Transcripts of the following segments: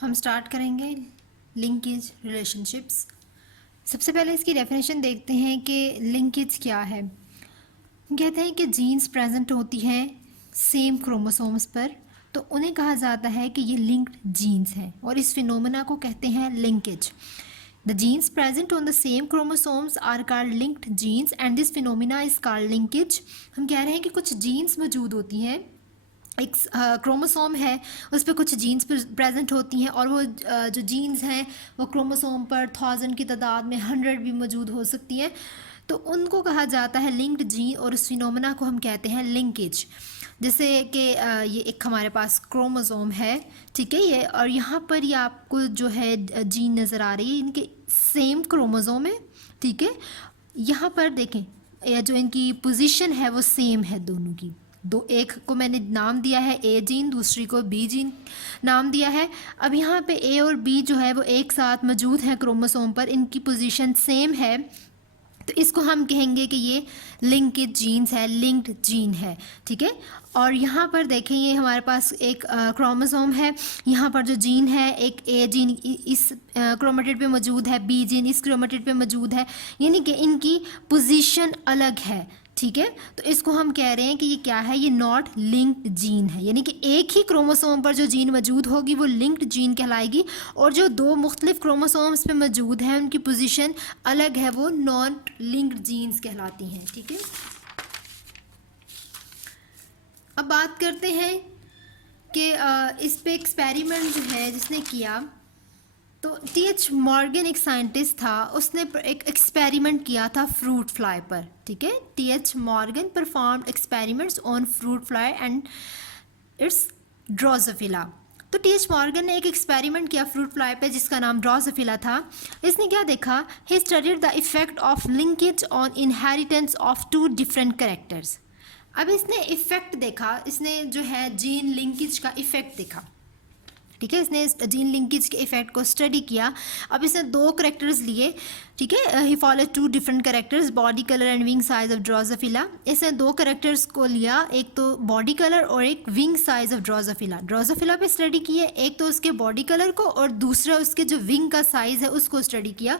हम स्टार्ट करेंगे linkage relationships. सबसे पहले इसकी डेफिनेशन देखते हैं कि लिंकेज क्या है। हम कहते हैं कि जीन्स प्रेजेंट होती हैं सेम क्रोमोसोम्स पर, तो उन्हें कहा जाता है कि ये लिंक्ड जीन्स हैं और इस फिनोमेना को कहते हैं linkage. The genes present on the same chromosomes are called linked genes and this phenomena is called linkage. हम कह रहे हैं कि कुछ जीन्स मौजूद होती हैं, एक क्रोमोसोम है उस पर कुछ जीन्स प्रेजेंट होती हैं और वो जो जीन्स हैं वो क्रोमोसोम पर 1000 की तादाद में 100 भी मौजूद हो सकती हैं, तो उनको कहा जाता है लिंक्ड जीन और उस फिनोमेना को हम कहते हैं लिंकेज। जैसे कि ये एक हमारे पास क्रोमोसोम है, ठीक है, ये और यहाँ पर ये आपको जो है जीन नज़र आ रही है, इनके सेम क्रोमोसोम है, ठीक है। यहाँ पर देखें ये जो इनकी पोजीशन है वो सेम है दोनों की। दो, एक को मैंने नाम दिया है ए जीन, दूसरी को बी जीन नाम दिया है। अब यहाँ पे ए और बी जो है वो एक साथ मौजूद हैं क्रोमोसोम पर, इनकी पोजीशन सेम है, तो इसको हम कहेंगे कि ये लिंक्ड जीन्स है, लिंक्ड जीन है, ठीक है। और यहाँ पर देखें ये हमारे पास एक क्रोमोसोम है, यहाँ पर जो जीन है एक ए जीन इस क्रोमेटिड पे मौजूद है, बी जीन इस क्रोमेटिड पे मौजूद है, यानी कि इनकी पोजीशन अलग है, ठीक है। तो इसको हम कह रहे हैं कि ये क्या है, ये नॉट लिंक्ड जीन है, यानी कि एक ही क्रोमोसोम पर जो जीन मौजूद होगी वो लिंक्ड जीन कहलाएगी और जो दो मुख्तलिफ क्रोमोसोम्स पे मौजूद हैं उनकी पोजीशन अलग है, वो नॉट लिंक्ड जीन्स कहलाती हैं, ठीक है। अब बात करते हैं कि इस पे एक्सपेरिमेंट जो है जिसने किया, तो टी.एच. मॉर्गन एक साइंटिस्ट था, उसने एक एक्सपेरिमेंट किया था फ्रूट फ्लाई पर, ठीक है। TH. Morgan performed experiments on fruit fly and it's Drosophila. तो टी.एच. मॉर्गन ने एक एक्सपेरिमेंट किया फ्रूट फ्लाई पे जिसका नाम ड्रोसोफिला था। इसने क्या देखा, he studied the effect of linkage on inheritance of 2 different characters. अब इसने इफेक्ट देखा, इसने जो है जीन लिंकेज का इफेक्ट देखा, ठीक है। इसने जीन लिंकेज के इफेक्ट को स्टडी किया। अब इसने 2 करेक्टर्स लिए, ठीक है। He follow 2 different characters, body colour and wing size of Drosophila. इसने 2 करेक्टर्स को लिया, एक तो बॉडी कलर और एक wing size of Drosophila. Drosophila पे स्टडी किए, एक तो उसके बॉडी कलर को और दूसरा उसके जो विंग का साइज़ है उसको स्टडी किया।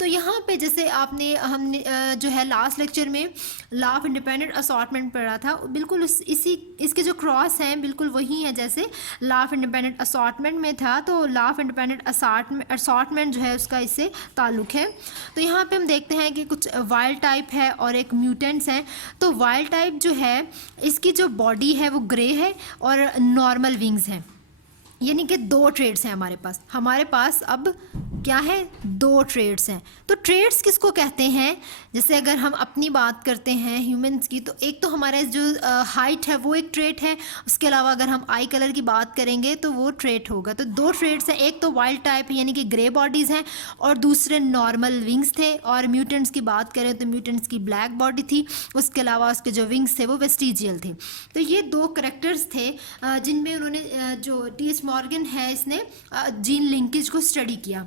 तो यहाँ पे जैसे हमने जो है लास्ट लेक्चर में लॉ ऑफ इंडिपेंडेंट असॉर्टमेंट पढ़ा था, बिल्कुल इसके जो क्रॉस हैं बिल्कुल वही है जैसे लॉ ऑफ इंडिपेंडेंट असॉर्टमेंट में था। तो लॉ ऑफ इंडिपेंडेंट असॉर्टमेंट जो है उसका इससे ताल्लुक़ है। तो यहाँ पे हम देखते हैं कि कुछ वाइल्ड टाइप है और एक म्यूटेंट्स हैं। तो वाइल्ड टाइप जो है इसकी जो बॉडी है वो ग्रे है और नॉर्मल विंग्स हैं, यानी कि 2 ट्रेड्स हैं हमारे पास अब क्या है, 2 ट्रेड्स हैं। तो ट्रेड्स किसको कहते हैं, जैसे अगर हम अपनी बात करते हैं ह्यूमंस की, तो एक तो हमारा जो हाइट है वो एक ट्रेट है, उसके अलावा अगर हम आई कलर की बात करेंगे तो वो ट्रेट होगा। तो 2 ट्रेड्स हैं, एक तो वाइल्ड टाइप यानी कि ग्रे बॉडीज़ हैं और दूसरे नॉर्मल विंग्स थे। और म्यूटेंट्स की बात करें तो म्यूटेंट्स की ब्लैक बॉडी थी, उसके अलावा उसके जो विंग्स थे वो वेस्टिजियल थे। तो ये 2 करेक्टर्स थे जिनमें उन्होंने जो टी.एच. मॉर्गन है इसने जीन लिंकेज को स्टडी किया।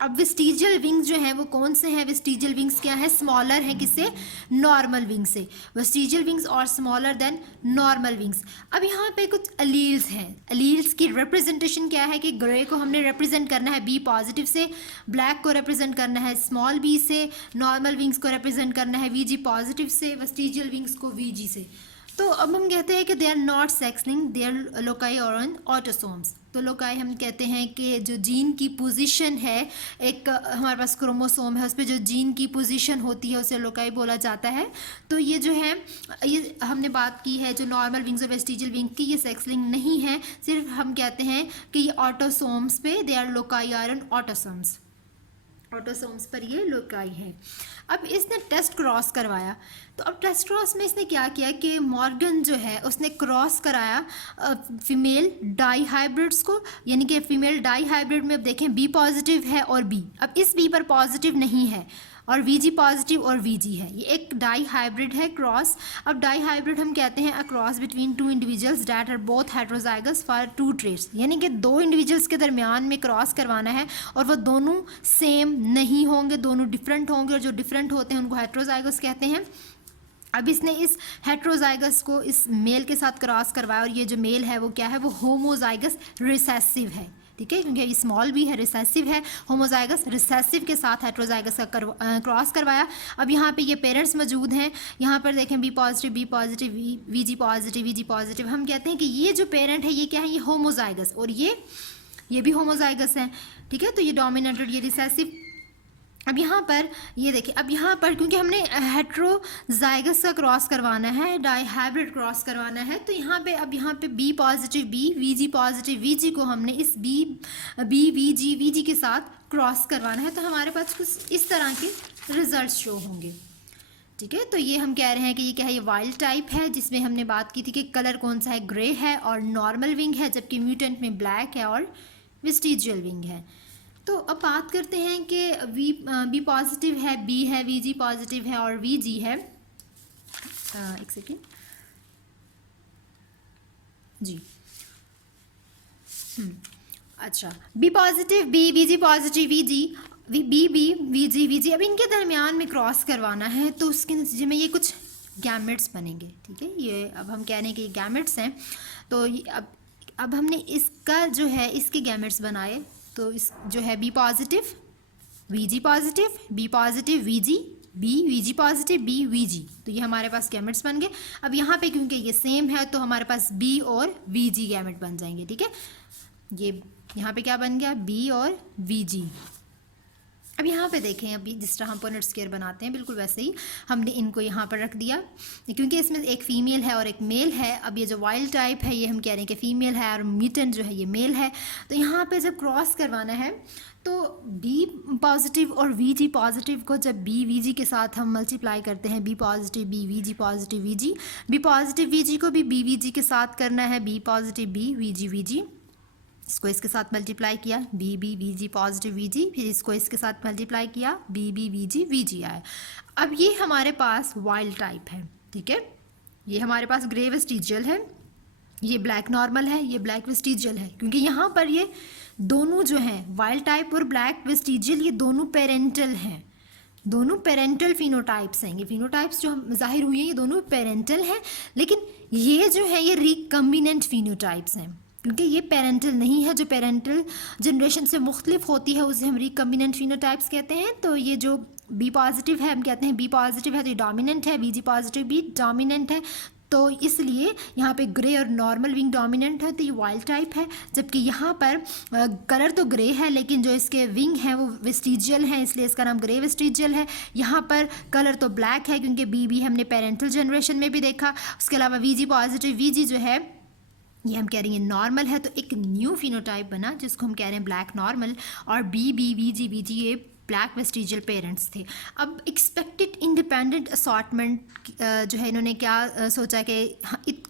अब वेस्टिजियल विंग्स जो हैं वो कौन से हैं, वेस्टिजियल विंग्स क्या है, स्मॉलर है किससे, नॉर्मल विंग से। वेस्टिजियल विंग्स और स्मॉलर देन नॉर्मल विंग्स। अब यहाँ पे कुछ अलील्स हैं, अलील्स की रिप्रेजेंटेशन क्या है कि ग्रे को हमने रिप्रेजेंट करना है बी पॉजिटिव से, ब्लैक को रिप्रेजेंट करना है स्मॉल बी से, नॉर्मल विंग्स को रिप्रेजेंट करना है वी जी पॉजिटिव से, वेस्टिजियल विंग्स को वी जी से। तो अब हम कहते हैं कि they are not sex linked, they are loci और ऑटोसोम्स। तो लोकाई हम कहते हैं कि जो जीन की पोजीशन है, एक हमारे पास क्रोमोसोम है उस पर जो जीन की पोजीशन होती है उसे लोकाई बोला जाता है। तो ये जो है ये हमने बात की है जो नॉर्मल विंग्स और वेस्टिजियल विंग की, ये सेक्स लिंक नहीं है, सिर्फ हम कहते हैं कि ये ऑटोसोम्स पे they are loci are an autosomes, autosomes पर ये लोकाई है। अब इसने टेस्ट क्रॉस करवाया, तो अब टेस्ट क्रॉस में इसने क्या किया कि मॉर्गन जो है उसने क्रॉस कराया फीमेल डाई हाइब्रिड्स को, यानी कि फीमेल डाई हाइब्रिड में अब देखें बी पॉजिटिव है और बी, अब इस बी पर पॉजिटिव नहीं है और वी जी पॉजिटिव और वी जी है, ये एक डाई हाइब्रिड है क्रॉस। अब डाई हाइब्रिड हम कहते हैं a cross between 2 individuals that are both heterozygous for 2 traits, यानी कि 2 इंडिविजुअल्स के दरमियान में क्रॉस करवाना है और वो दोनों सेम नहीं होंगे, दोनों डिफरेंट होंगे और जो डिफरेंट होते हैं उनको हेट्रोजाइगस कहते हैं। अब इसने इस हेट्रोजाइगस को इस मेल के साथ क्रॉस करवाया और ये जो मेल है वो क्या है, वो होमोजाइगस रिसेसिव है, ठीक है, क्योंकि ये स्मॉल बी है, रिसेसिव है, होमोजाइगस रिसेसिव के साथ हेट्रोजाइगस का क्रॉस करवाया। अब यहाँ पे ये पेरेंट्स मौजूद हैं, यहाँ पर देखें B positive, V G positive, V G positive. हम कहते हैं कि ये जो पेरेंट है ये क्या है, ये होमोजाइगस, और ये भी होमोजाइगस है, ठीक है। तो ये डोमिनेंट और ये रिसेसिव। अब यहाँ पर ये देखिए, अब यहाँ पर क्योंकि हमने हेट्रोजाइगस का क्रॉस करवाना है, डाईहाइब्रिड क्रॉस करवाना है, तो यहाँ पे अब यहाँ पे B positive B, V G positive V G को हमने इस बी वी जी के साथ क्रॉस करवाना है। तो हमारे पास कुछ इस तरह के रिजल्ट शो होंगे, ठीक है। तो ये हम कह रहे हैं कि ये क्या है, ये वाइल्ड टाइप है, जिसमें हमने बात की थी कि कलर कौन सा है, ग्रे है और नॉर्मल विंग है, जबकि म्यूटेंट में ब्लैक है और वेस्टिजियल विंग है। तो अब बात करते हैं कि बी पॉजिटिव है, बी है, वी जी पॉजिटिव है और वी जी है। एक सेकेंड जी, अच्छा, B positive B, V G positive V G, V G, अब इनके दरमियान में क्रॉस करवाना है, तो उसके नतीजे में ये कुछ गैमेट्स बनेंगे, ठीक है। ये अब हम कह रहे हैं कि गैमेट्स हैं, तो अब हमने इसका जो है इसके गैमेट्स बनाए, तो इस जो है B positive V G positive, B positive V G, B V G positive, B V G, तो ये हमारे पास गैमेट्स बन गए। अब यहाँ पे क्योंकि ये सेम है तो हमारे पास बी और वी जी गैमेट बन जाएंगे, ठीक है। ये यहाँ पे क्या बन गया, बी और वी जी। अब यहाँ पे देखें, अभी जिस तरह हम पुनेट स्क्वायर बनाते हैं बिल्कुल वैसे ही हमने इनको यहाँ पर रख दिया, क्योंकि इसमें एक फ़ीमेल है और एक मेल है। अब ये जो वाइल्ड टाइप है ये हम कह रहे हैं कि फ़ीमेल है और म्यूटेंट जो है ये मेल है। तो यहाँ पे जब क्रॉस करवाना है तो बी पॉजिटिव और वी जी पॉजिटिव को जब बी वी जी के साथ हम मल्टीप्लाई करते हैं, B positive B, V G positive V G, B positive V G को भी बी वी जी के साथ करना है, B positive B, V G, इसको इसके साथ मल्टीप्लाई किया, B V G positive V G, फिर इसको इसके साथ मल्टीप्लाई किया, बी वी जी आया। अब ये हमारे पास वाइल्ड टाइप है, ठीक है। ये हमारे पास ग्रे वेस्टिजियल है, ये ब्लैक नॉर्मल है, ये ब्लैक वेस्टिजियल है, क्योंकि यहाँ पर ये दोनों जो हैं वाइल्ड टाइप और ब्लैक वेस्टिजियल ये दोनों पेरेंटल हैं, दोनों पेरेंटल फिनोटाइप्स हैं। ये फिनोटाइप्स जो जाहिर हुई हैं ये दोनों पेरेंटल हैं, लेकिन ये जो है ये रिकम्बिनेंट फिनोटाइप्स हैं, क्योंकि ये पेरेंटल नहीं है। जो पेरेंटल जनरेशन से मुख्तलिफ होती है उसे हम रिकम्बिनेंट फिनोटाइप्स कहते हैं। तो ये जो बी पॉजिटिव है हम कहते हैं बी पॉजिटिव है तो ये डोमिनेंट है, वी जी पॉजिटिव भी डोमिनेंट है, तो इसलिए यहाँ पे ग्रे और नॉर्मल विंग डोमिनेंट है, तो ये वाइल्ड टाइप है। जबकि यहाँ पर कलर तो ग्रे है लेकिन जो इसके विंग हैं वो वेस्टिजियल हैं, इसलिए इसका नाम ग्रे वेस्टिजियल है। यहाँ पर कलर तो ब्लैक है क्योंकि बी हमने पेरेंटल जनरेशन में भी देखा। उसके अलावा वी जी पॉजिटिव वी जी जो है ये हम कह रहे हैं नॉर्मल है, तो एक न्यू फिनोटाइप बना जिसको हम कह रहे हैं ब्लैक नॉर्मल, और बी वी जी ये ब्लैक वेस्टिजियल पेरेंट्स थे। अब एक्सपेक्टेड इंडिपेंडेंट असॉर्टमेंट जो है इन्होंने क्या सोचा कि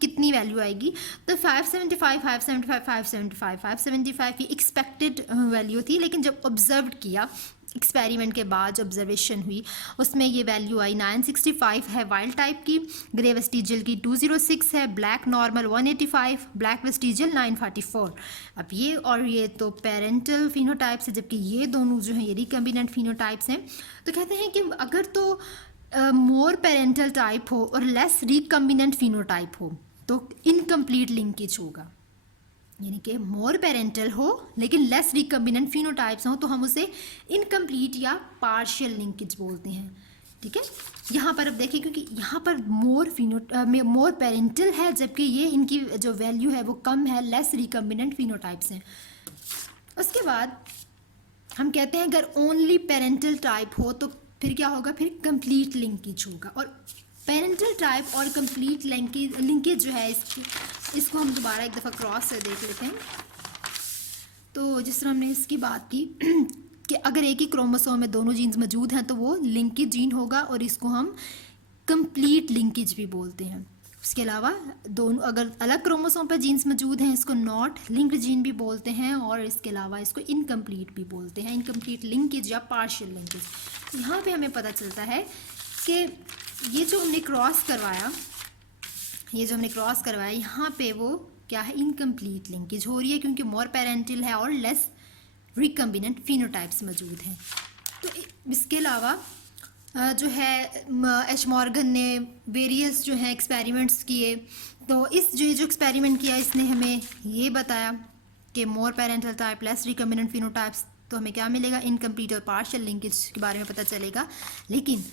कितनी वैल्यू आएगी, तो 575 ये एक्सपेक्टेड वैल्यू थी, लेकिन जब ऑब्जर्व किया एक्सपेरिमेंट के बाद जो ऑब्जर्वेशन हुई उसमें ये वैल्यू आई 965 है वाइल्ड टाइप की, ग्रे वेस्टिजियल की 206 है, ब्लैक नॉर्मल 185, ब्लैक वेस्टिजियल 944। अब ये और ये तो पेरेंटल फिनोटाइप्स है, जबकि ये दोनों जो हैं ये रिकम्बिनेंट फिनोटाइप्स हैं। तो कहते हैं कि अगर तो मोर पेरेंटल टाइप हो और लेस रिकम्बिनेंट फिनोटाइप हो तो इनकम्प्लीट लिंकेज होगा, यानी कि मोर पेरेंटल हो लेकिन लेस रिकम्बिनेंट फिनोटाइप्स हो तो हम उसे इनकम्प्लीट या पार्शियल लिंकेज बोलते हैं, ठीक है। यहाँ पर अब देखिए क्योंकि यहाँ पर मोर पेरेंटल है जबकि ये इनकी जो वैल्यू है वो कम है, लेस रिकम्बिनेंट फिनोटाइप्स हैं। उसके बाद हम कहते हैं अगर ओनली पेरेंटल टाइप हो तो फिर क्या होगा, फिर कंप्लीट लिंकेज होगा। और पेरेंटल टाइप और कंप्लीट लिंकेज जो है इसको हम दोबारा एक दफ़ा क्रॉस से देख लेते हैं। तो जिस तरह हमने इसकी बात की कि अगर एक ही क्रोमोसोम में दोनों जीन्स मौजूद हैं तो वो लिंकेज जीन होगा और इसको हम कंप्लीट लिंकेज भी बोलते हैं। उसके अलावा दोनों अगर अलग क्रोमोसोम पर जीन्स मौजूद हैं इसको नॉट लिंक्ड जीन भी बोलते हैं, और इसके अलावा इसको इनकम्प्लीट भी बोलते हैं, इनकम्प्लीट लिंकेज या पार्शियल लिंकेज। यहाँ पे हमें पता चलता है कि ये जो हमने क्रॉस करवाया यहाँ पे वो क्या है, इनकम्प्लीट लिंकेज हो रही है क्योंकि मोर पेरेंटल है और लेस रिकम्बिनेंट फिनोटाइप्स मौजूद हैं। तो इसके अलावा जो है एच मॉर्गन ने वेरियस जो है एक्सपेरिमेंट्स किए, तो ये जो एक्सपेरिमेंट किया इसने हमें ये बताया कि more parental type less recombinant phenotypes, तो हमें क्या मिलेगा, इनकम्प्लीट और पार्शियल लिंकेज के बारे में पता चलेगा। लेकिन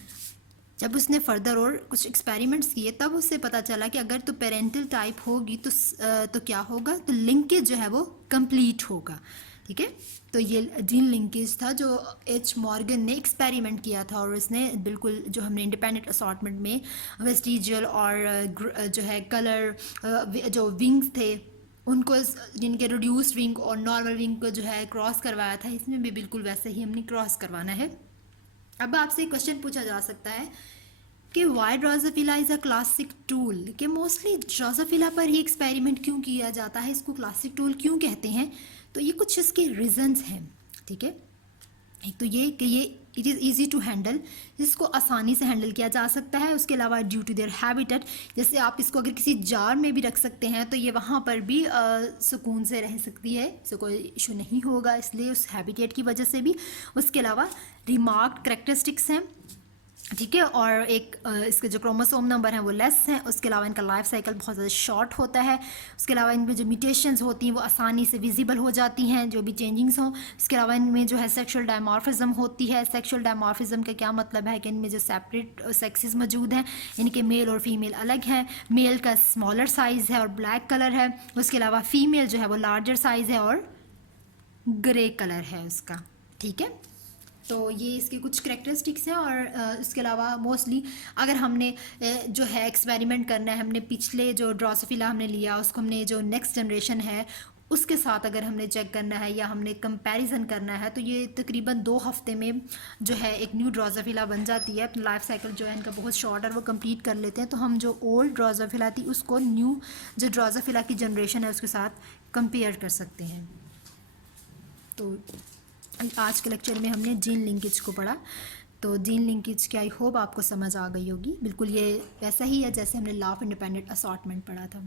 जब उसने फर्दर और कुछ एक्सपेरिमेंट्स किए तब उससे पता चला कि अगर तो पेरेंटल टाइप होगी तो क्या होगा, तो लिंकेज जो है वो कंप्लीट होगा। ठीक है, तो ये जीन लिंकेज था जो एच मॉर्गन ने एक्सपेरिमेंट किया था, और उसने बिल्कुल जो हमने इंडिपेंडेंट असॉर्टमेंट में वेस्टिजियल और जो है कलर जो विंग्स थे उनको, जिनके रिड्यूस्ड विंग और नॉर्मल विंग को जो है क्रॉस करवाया था, इसमें भी बिल्कुल वैसे ही हमने क्रॉस करवाना है। अब आपसे क्वेश्चन पूछा जा सकता है कि why drosophila is a classic tool, कि मोस्टली ड्रोसोफिला पर ही एक्सपेरिमेंट क्यों किया जाता है, इसको क्लासिक टूल क्यों कहते हैं। तो ये कुछ इसके रीजंस हैं। ठीक है, एक तो ये कि ये it is easy to handle, इसको आसानी से हैंडल किया जा सकता है। उसके अलावा ड्यू टू देयर हैबिटेट, जैसे आप इसको अगर किसी जार में भी रख सकते हैं तो ये वहाँ पर भी सुकून से रह सकती है, इससे कोई इशू नहीं होगा, इसलिए उस हैबिटेट की वजह से भी। उसके अलावा रिमार्क्ड करेक्टरिस्टिक्स हैं। ठीक है, और एक इसके जो क्रोमोसोम नंबर हैं वो लेस हैं। उसके अलावा इनका लाइफ साइकिल बहुत ज़्यादा शॉर्ट होता है। उसके अलावा इनमें जो म्यूटेशंस होती हैं वो आसानी से विजिबल हो जाती हैं, जो भी चेंजिंग्स हों। उसके अलावा इनमें जो है सेक्सुअल डायमॉर्फिज्म होती है। सेक्सुअल डायमॉर्फिज्म का क्या मतलब है कि इनमें जो सेपरेट सेक्सेस मौजूद हैं, इनके मेल और फीमेल अलग हैं। मेल का स्मॉलर साइज़ है और ब्लैक कलर है। उसके अलावा फीमेल जो है वो लार्जर साइज़ है और ग्रे कलर है उसका। ठीक है, तो ये इसके कुछ करेक्टरिस्टिक्स हैं। और इसके अलावा मोस्टली अगर हमने जो है एक्सपेरिमेंट करना है, हमने पिछले जो ड्रोसोफिला हमने लिया उसको हमने जो नेक्स्ट जनरेशन है उसके साथ अगर हमने चेक करना है या हमने कंपैरिजन करना है, तो ये तकरीबन 2 हफ्ते में जो है एक न्यू ड्रोसोफिला बन जाती है। अपना लाइफ साइकिल जो है इनका बहुत शॉर्ट है, वो कंप्लीट कर लेते हैं। तो हम जो ओल्ड ड्रोसोफिला थी उसको न्यू जो ड्रोसोफिला की जनरेशन है उसके साथ कंपेयर कर सकते हैं। तो आज के लेक्चर में हमने जीन लिंकेज को पढ़ा। तो जीन लिंकेज की आई होप आपको समझ आ गई होगी। बिल्कुल ये वैसा ही है जैसे हमने लॉ ऑफ इंडिपेंडेंट असॉर्टमेंट पढ़ा था।